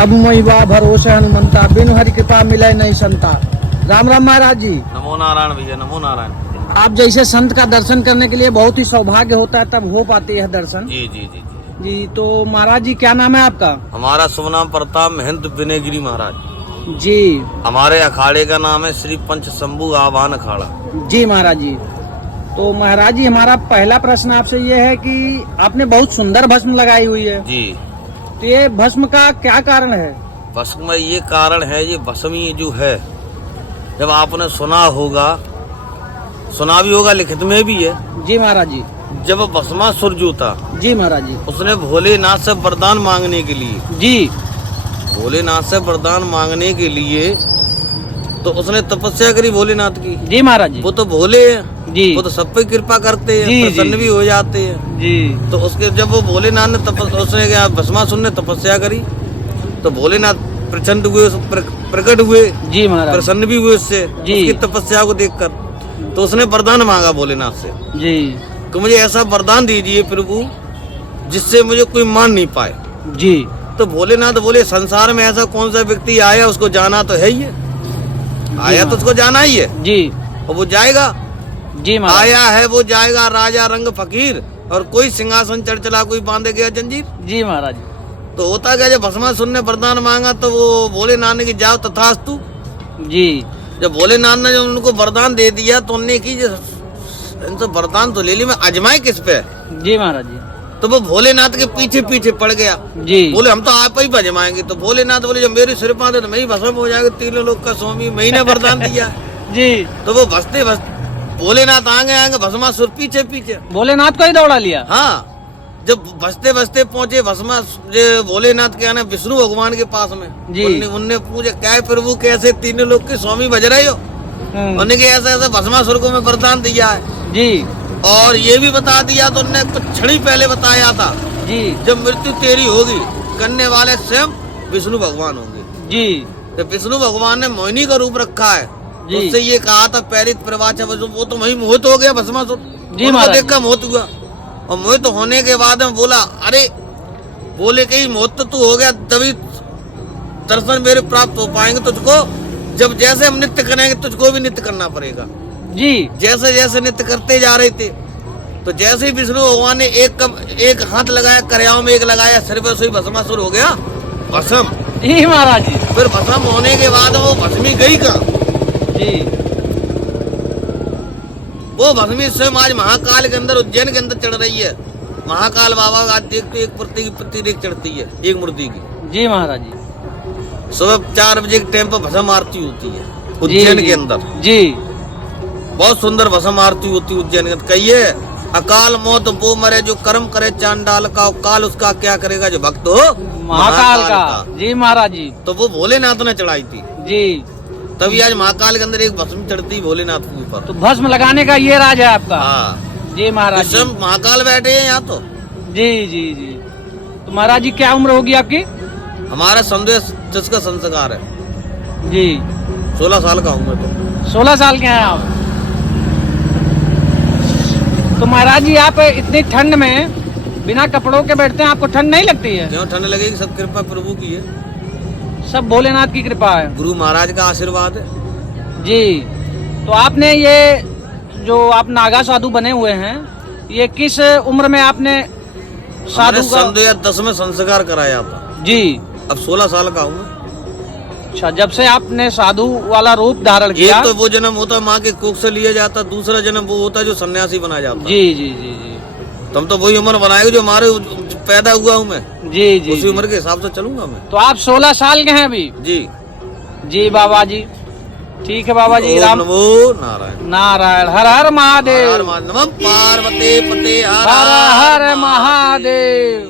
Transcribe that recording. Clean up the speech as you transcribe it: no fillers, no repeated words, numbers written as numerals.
अब मोहिबा भरोसे हनुमंता, बिनु हरि कृपा मिले नहीं संता। राम राम महाराज जी। नमो नारायण भैया, नमो नारायण। आप जैसे संत का दर्शन करने के लिए बहुत ही सौभाग्य होता है, तब हो पाती है दर्शन। जी जी जी जी। जी तो महाराज जी क्या नाम है आपका? हमारा शुभ नाम प्रताप महंत विनयगिरी महाराज जी। हमारे अखाड़े का नाम है श्री पंच शंभु आवाहन अखाड़ा। जी महाराज जी। तो महाराज जी हमारा पहला प्रश्न आपसे ये है कि आपने बहुत सुंदर भस्म लगाई हुई है, जी। तो ये भस्म का क्या कारण है? भस्म में ये कारण है, ये भस्मी जो है, जब आपने सुना भी होगा, लिखित में भी है। जी महाराज जी। जब भस्मासुर जो था, जी महाराज जी, उसने भोलेनाथ से वरदान मांगने के लिए, जी भोलेनाथ से वरदान मांगने के लिए तो उसने तपस्या करी भोलेनाथ की। जी महाराज जी। वो तो भोले हैं, जी वो तो सब पे कृपा करते हैं, जी, प्रसन्न जी। भी हो जाते हैं। जी तो उसके जब वो भोलेनाथ ने उसने क्या भस्मासुर ने तपस्या करी, तो भोलेनाथ प्रचंड हुए, प्रकट हुए, जी महाराज प्रसन्न भी हुए उससे, जी। उसकी तपस्या को देखकर। तो उसने वरदान मांगा भोलेनाथ से जी। कि मुझे ऐसा वरदान दीजिए प्रभु जिससे मुझे कोई मान नहीं पाए। जी। तो भोलेनाथ बोले, संसार में ऐसा कौन सा व्यक्ति आया उसको जाना तो है ही है, आया तो उसको जाना ही है, जी और वो जाएगा। जी महाराज। आया है वो जाएगा, राजा रंग फकीर, और कोई सिंहासन चढ़ चला, कोई बांधे गया जंजीर। जी महाराज। तो होता क्या, जब भस्मासुर ने वरदान मांगा तो वो भोलेनाथ ने की जाओ तथास्तु। जी। जब भोलेनाथ ने जब उनको वरदान दे दिया तो उनने की इनसे वरदान तो ले ली, मैं अजमाए किस पे। जी महाराज जी। तो वो भोलेनाथ के पीछे पीछे पड़ गया। जी। बोले हम तो आप ही भजमाएंगे। तो भोलेनाथ बोले, जब मेरी सिर पाते तो मैं ही भस्म हो जाएगा, तीनों लोग का स्वामी मैं ने वरदान दिया। जी। तो वो भसते भोलेनाथ आगे भस्मासुर पीछे पीछे, भोलेनाथ को ही दौड़ा लिया। हाँ। जब बसते बसते पहुंचे भोलेनाथ के आने विष्णु भगवान के पास में, जी। उनने पूछा, क्या है प्रभु, कैसे तीनों लोग के स्वामी बज रहे हो? उन्होंने कहा ऐसा ऐसा भस्मासुर को मैं वरदान दिया है। जी। और ये भी बता दिया, तो उन्होंने कुछ क्षण ही पहले बताया था, जी। जब मृत्यु तेरी होगी करने वाले स्वयं विष्णु भगवान होंगे। जी। तो विष्णु भगवान ने मोहिनी का रूप रखा है। जी। उससे ये कहा था, प्रेरित प्रवाचा, वो तो वही मोहित हो गया भस्मासुर। जी महाराज। देखकर मोहित हुआ, और मोहित होने के बाद में बोला, अरे बोले कि मोहित तो हो गया, तभी दर्शन मेरे प्राप्त हो पाएंगे तुझको। जब जैसे हम नृत्य करेंगे तुझको भी नृत्य करना पड़ेगा। जी। जैसे जैसे नृत्य करते जा रहे थे, तो जैसे ही विष्णु भगवान ने एक हाथ लगाया, करयाओं में एक लगाया, सिर पर से भस्मासुर हो गया भस्म। जी महाराज जी। फिर भस्म होने के बाद वो भस्मी गई कहाँ? जी। वो भस्मी स्वयं आज महाकाल के अंदर, उज्जैन के अंदर चढ़ रही है। महाकाल बाबा आज देखते एक प्रति चढ़ती है, एक मूर्ति की। जी महाराज जी। सुबह 4 बजे के टाइम पर भस्म आरती होती है उज्जैन के अंदर। जी। बहुत सुंदर भस्म आरती होती है उज्जैन के अंदर। कहिए, अकाल मौत वो मरे जो कर्म करे चांडाल का, काल उसका क्या करेगा जो भक्त हो महाकाल का। जी महाराज जी। तो वो भोलेनाथ ने चढ़ाई थी। जी। तभी आज महाकाल के अंदर एक भस्म चढ़ती भोलेनाथ के ऊपर। तो भस्म लगाने का ये राज है आपका। हाँ जी महाराज जी। स्वयं महाकाल बैठे हैं यहाँ। तो जी जी जी। तो महाराज जी क्या उम्र होगी आपकी? हमारा संदेश जिसका संस्कार है जी। 16 साल का हूँ मैं। तो 16 साल के हैं आप। तो महाराज जी आप इतनी ठंड में बिना कपड़ों के बैठते हैं, आपको ठंड नहीं लगती है? क्यों ठंड लगेगी, सब कृपा प्रभु की है, सब भोलेनाथ की कृपा है, गुरु महाराज का आशीर्वाद है। जी। तो आपने ये जो आप नागा साधु बने हुए हैं, ये किस उम्र में आपने साधु का? 2010 में संस्कार कराया था। जी। अब 16 साल का हूँ। अच्छा, जब से आपने साधु वाला रूप धारण किया। एक तो वो जन्म होता माँ के कोख से लिया जाता, दूसरा जन्म वो होता जो सन्यासी बना जाता। जी जी जी जी। तुम तो वही उम्र बनाएगी जो हमारे पैदा हुआ हूँ मैं। जी जी। उसी उम्र के हिसाब से चलूंगा मैं। तो आप 16 साल के हैं अभी? जी जी बाबा जी। ठीक है बाबा जी। राम नमो नारायण। नारायण। हर हर महादेव। नमः पार्वती पते हर हर महादेव।